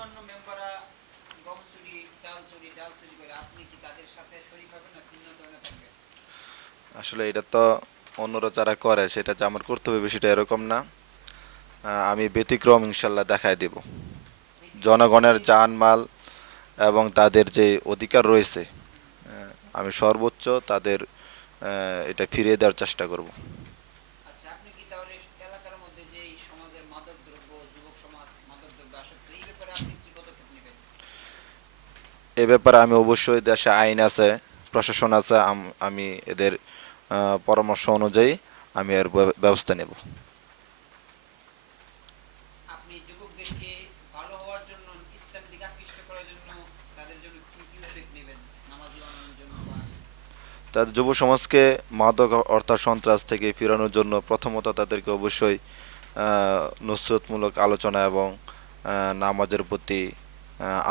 অন্যান্য মেম্বাররা গম চুরি, চাল চুরি, ডাল চুরি করে, আপনি কি তাদের সাথে শরীক হবেন না ভিন্ন ধরনের থাকবেন? আসলে এটা তো অন্যরা যারা করে সেটা যে আমার করতে হবে বিষয়টা এরকম না। আমি ব্যতিক্রম ইনশাল্লাহ দেখায় দেব। ব্যতিক্রম জনগণের বলতে জানমাল এবং তাদের যে অধিকার রয়েছে, হুম, আমি সর্বোচ্চ তাদের এটা ফিরিয়ে দেওয়ার চেষ্টা করব। আচ্ছা, আপনি কি তাহলে এলাকার মধ্যে যে এই সমাজের মাদক দ্রব্য, যুবক সমাজ মাদক দ্রব্য আসক্ত, এই ব্যাপারে আপনি কি পদক্ষেপ নেবেন? এ ব্যাপারে আমি অবশ্যই, দেশে আইন আছে, প্রশাসন আছে, আমি এদের পরামর্শ অনুযায়ী আমি এর ব্যবস্থা নেব। আপনি যুবকদেরকে ভালো হওয়ার জন্য, ইসলাম দিকে আকৃষ্ট করার জন্য তাদের জন্য কি কি উদ্যোগ নেবেন, নামাজি বানানোর জন্য বা তাদের যুব সমাজকে মাদক অর্থাৎ সন্ত্রাস থেকে ফিরানোর জন্য প্রথমত তাদেরকে অবশ্যই নুসরতমূলক আলোচনা এবং নামাজের প্রতি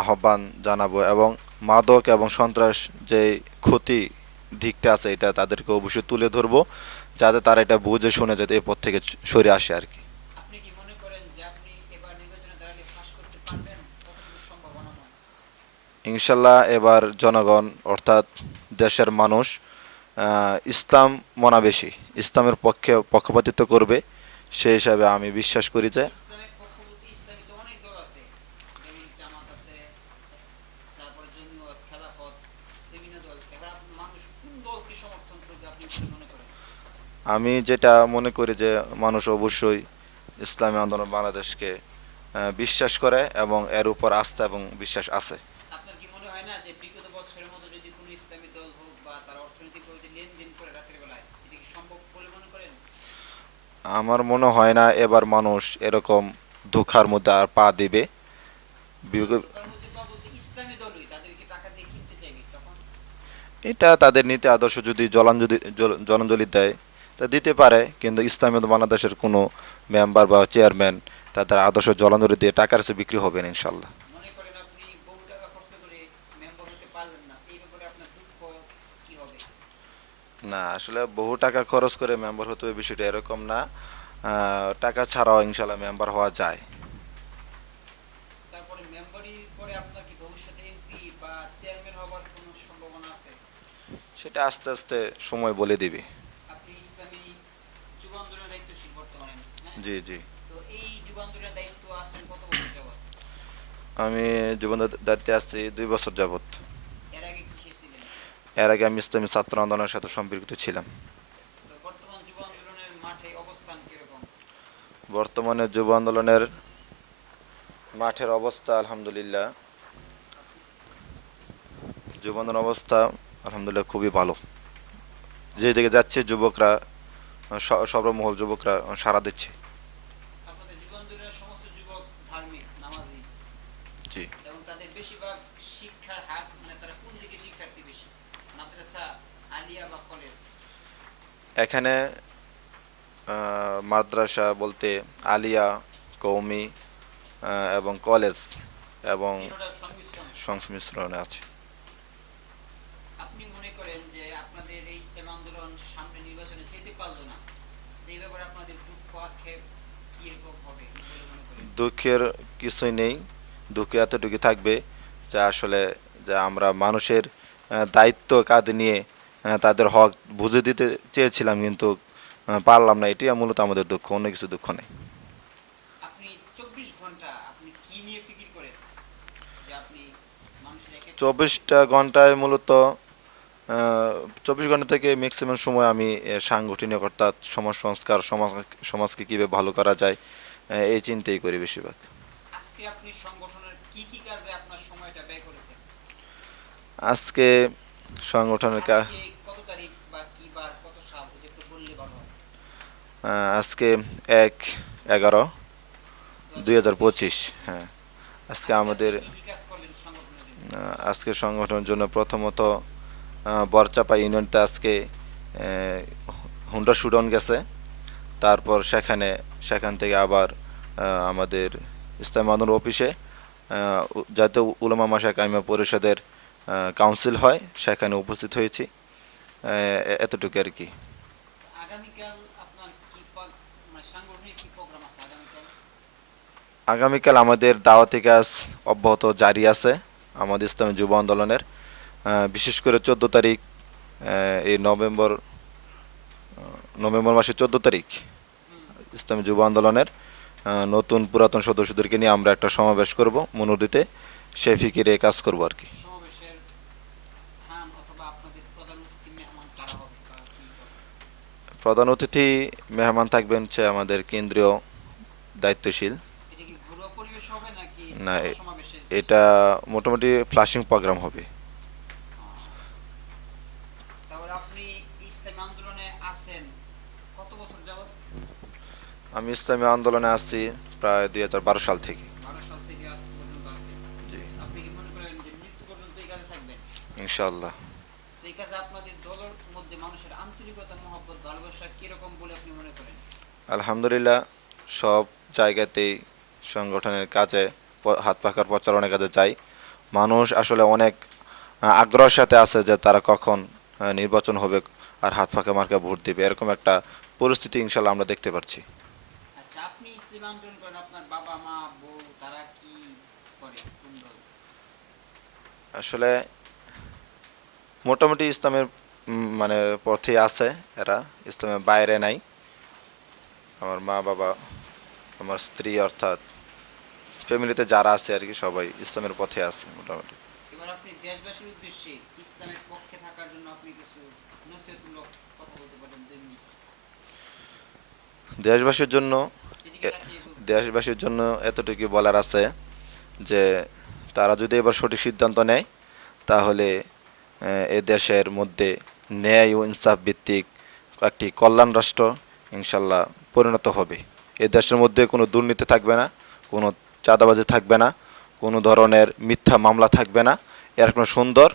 আহ্বান জানাবো, এবং মাদক এবং সন্ত্রাস যে ক্ষতি দিকটা আছে এটা তাদেরকে অবশ্যই তুলে ধরবো, যাতে তারা এটা বুঝে শুনে যাতে এ পথ থেকে সরে আসে আর কি। আপনি কি মনে করেন যে আপনি এবার নির্বাচনে দাঁড়ালে ফাঁস করতে পারবেন? কতটুকু সম্ভাবনা হয়? ইনশাল্লাহ এবার জনগণ অর্থাৎ দেশের মানুষ ইসলাম মনাবেশী, ইসলামের পক্ষে পক্ষপাতিত্ব করবে, সেই হিসাবে আমি বিশ্বাস করি যে ইসলামের পক্ষ বলতে ইসলামী তো অনেক দল আছে, যেমন জামাত আছে, তারপর জমিয়ত, খেলাফত, বিভিন্ন দল। এবার মানুষ কোন দলকে সমর্থন করবে আপনি বলে মনে করেন? আমি যেটা মনে করি যে মানুষ অবশ্যই ইসলামী আন্দোলন বাংলাদেশকে বিশ্বাস করে এবং এর উপর আস্থা এবং বিশ্বাস আছে। আপনার কি মনে হয় না যে বিগত বছরের মতো যদি কোনো ইসলামী দল হোক বা তারা অর্থনৈতিকভাবে যদি লেনদেন করে রাতের বেলায়, এটা কি সম্ভব বলে মনে করেন? আমার মনে হয় না এবার মানুষ এরকম ধোঁকার মধ্যে আর পা দিবে। না, বিগ- দোকানের মধ্যে পা বলতে ইসলামী দলই তাদেরকে টাকা দিয়ে কিনতে চাইবে তখন। এটা তাদের নীতি আদর্শ যদি জলাঞ্জলি দেয় তা দিতে পারে, কিন্তু ইসলামী বাংলাদেশের কোনো মেম্বার বা চেয়ারম্যান তাদের আদর্শ জলাঞ্জলি দিয়ে টাকার চেয়ে বিক্রি হবে না ইনশাল্লাহ। মনে করেন আপনি বহু টাকা খরচ করে মেম্বার হতে পারলেন না, এই ব্যাপারে আপনার দুঃখ কি হবে? না, আসলে বহু টাকা খরচ করে মেম্বার হতে হবে বিষয়টা এরকম না। টাকা ছাড়াও ইনশাল্লাহ মেম্বার হওয়া যায়। তারপরে মেম্বারি পরে আপনার কি ভবিষ্যতে এমপি বা চেয়ারম্যান হওয়ার কোনো সম্ভাবনা আছে? সেটা আস্তে আস্তে সময় বলে দিবে। আপনি ইসলামী যুব আন্দোলনের দায়িত্বশীল বর্তমানে, হ্যাঁ? জি, জি। তো এই যুব আন্দোলনের দায়িত্ব আছেন কত বছর যাবত? আমি জীবন দায়িত্বে আছি 2 বছর যাবত। এর আগে কিসে ছিলেন? এর আগে আমি ইসলামী ছাত্র আন্দোলনের সাথে সম্পৃক্ত ছিলাম। তো বর্তমান যুব আন্দোলনের মাঠে অবস্থান কিরকম? বর্তমানে যুব আন্দোলনের মাঠের অবস্থা আলহামদুলিল্লাহ, যুব আন্দোলন অবস্থা আলহামদুলিল্লাহ খুবই ভালো। যেদিকে যাচ্ছে যুবকরা, সর্বমহল যুবকরা সাড়া দিচ্ছে। আপনাদের যুব আন্দোলনের সমস্ত যুবক ধার্মিক, নামাজি, জি। এবং তাদের বেশিরভাগ শিক্ষার হার, মানে তারা কোন দিকে শিক্ষার্থী বেশি? মাদ্রাসা, আলিয়া বা কলেজ? এখানে মাদ্রাসা বলতে আলিয়া, কওমি এবং কলেজ এবং তিনোটা সংমিশ্রণে। সংমিশ্রণে আছে। আপনি মনে করেন যে আপনাদের এই ইসলাম আন্দোলন সামনে নির্বাচনে যেতে পারলো না, এই ব্যাপারে আপনাদের দুঃখ আক্ষেপ কি এরকম হবে বলে মনে করেন? দুঃখের কিছুই নেই। দুঃখ এতটুকু থাকবে যে আসলে যে আমরা মানুষের দায়িত্ব কাঁধে নিয়ে তাদের হক বুঝে দিতে চেয়েছিলাম, কিন্তু পারলাম না, এটি মূলত আমাদের দুঃখ, অন্য কিছু দুঃখ নেই। আপনি 24 ঘন্টা আপনি কি নিয়ে ফিকির করেন যে আপনি মানুষের এক একটা প্রতি? 24টা ঘন্টায় মূলত 24 ঘন্টা থেকে ম্যাক্সিমাম সময় আমি সাংগঠনিক অর্থাৎ সমাজ সংস্কার, সমাজকে কীভাবে ভালো করা যায় এই চিন্তাই করি বেশিরভাগ। আজকে আপনি সংগঠনের কি কি কাজে আপনার সময়টা ব্যয় করেছেন? আজকে সংগঠনের আজকে কত তারিখ বা কি বার, কত সাল, এটা একটু বললে ভালো হয়। আজকে 1/11 দুই হাজার 2025। পঁচিশ হ্যাঁ। আজকে আজকে আপনি আমাদের কি কি কাজ করলেন সংগঠনের জন্য? আজকে সংগঠনের জন্য প্রথমত বরচাপা ইউনিয়নতে আজকে হুন্ডা শুডন গেছে। তারপর সেখান থেকে আবার আমাদের ইসলাম আন্দোলন অফিসে জাতীয় উলামা মাশায়েখ কাইমা পরিষদের কাউন্সিল হয়, সেখানে উপস্থিত হয়েছি। এতটুকু আর কি। আগামীকাল আপনার কি মানে সাংগঠনিক কি প্রোগ্রাম আছে আগামীকাল? আগামীকাল আমাদের দাওয়াতি কাজ অব্যাহত জারি আছে আমাদের ইসলামী যুব আন্দোলনের। বিশেষ করে 14 তারিখ, এই নভেম্বর মাসের 14 তারিখ ইসলামী যুব আন্দোলনের নতুন পুরাতন সদস্যদেরকে নিয়ে আমরা একটা সমাবেশ করব মনোদিতে, সেই ফিকিরে কাজ করব আর কি। সমাবেশের স্থান অথবা আপনাদের প্রধান অতিথি মেহমান কারা হবে বা কি হবে? প্রধান অতিথি মেহমান থাকবেন হচ্ছে আমাদের কেন্দ্রীয় দায়িত্বশীল। এটা কি ঘরোয়া পরিবেশ হবে নাকি না, বড় সমাবেশের এটা মোটামুটি ফ্লাশিং প্রোগ্রাম হবে। তাহলে আপনি ইসলামী আন্দোলনে আছেন কত বছর যাবত? আমি ইসলামী আন্দোলনে আছি প্রায় 2012 সাল থেকে। 12 সাল থেকে আজ পর্যন্ত আছেন। জি, আপনি কি মনে করেন যে মৃত্যু পর্যন্ত এই কাজে থাকবেন? ইনশাআল্লাহ। তো এই কাজে আপনাদের দলের মধ্যে মানুষের আন্তরিকতা, মহব্বত, ভালোবাসা কিরকম বলে আপনি মনে করেন? আলহামদুলিল্লাহ, সব জায়গাতেই সংগঠনের কাজে হাত পাখার প্রচারণার কাজে যাই। মানুষ আসলে অনেক আগ্রহের সাথে আছে যে তারা কখন নির্বাচন হবে আর হাত পাখা মার্কা ভোট দিবে, এরকম একটা পরিস্থিতি ইনশাল্লাহ আমরা দেখতে পাচ্ছি। আচ্ছা, আপনি ইসলামী আন্দোলন করেন, আপনার বাবা মা বউ তারা কি করে, কোন দল? আসলে মোটামুটি ইসলামের মানে পথে আছে এরা, ইসলামের বাইরে নাই। আমার মা বাবা, আমার স্ত্রী, অর্থাৎ ফ্যামিলিতে যারা আছে আর কি সবাই ইসলামের পথে আছে মোটামুটি। এবার আপনি দেশবাসীর উদ্দেশ্যে ইসলামের পক্ষে থাকার জন্য আপনি কিছু নসিহতমূলক কথা বলতে পারেন 2 মিনিট। দেশবাসীর জন্য এদিকে এ- তাকিয়ে বলুন। দেশবাসীর জন্য এতটুকু বলার আছে যে তারা যদি এবার সঠিক সিদ্ধান্ত নেয় তাহলে এ দেশের মধ্যে ন্যায় ও ইনসাফ ভিত্তিক একটি কল্যাণ রাষ্ট্র ইনশাল্লাহ পরিণত হবে। এ দেশের মধ্যে কোনো দুর্নীতি থাকবে না, কোনো চাঁদাবাজি থাকবে না, কোনো ধরনের মিথ্যা মামলা থাকবে না। এর কোনো সুন্দর